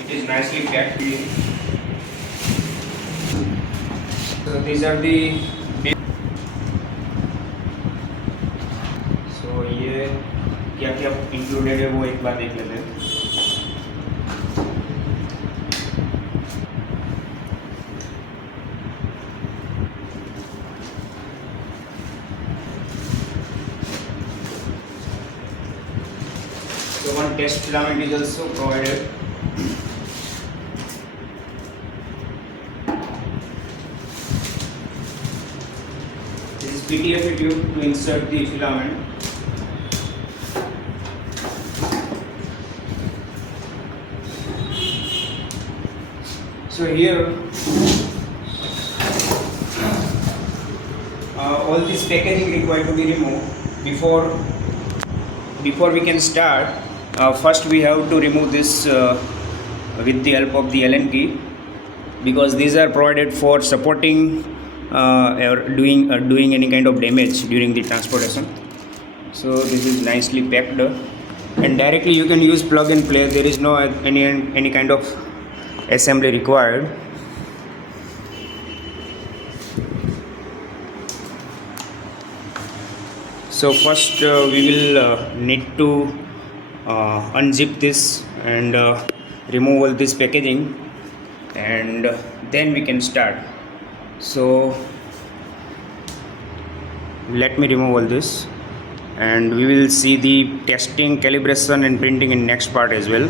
It is nicely packed in. So these are the so ये क्या क्या included है वो एक बार देख लेते हैं. So one test filament is also provided. This is PTFE tube to insert the filament. So here all this packaging required to be removed before we can start. First we have to remove this with the help of the Allen key, because these are provided for supporting or doing any kind of damage during the transportation. So this is nicely packed, and directly you can use plug and play. There is no any kind of assembly required. So first we will need to unzip this and remove all this packaging, and then we can start. So let me remove all this, and we will see the testing, calibration and printing in next part as well.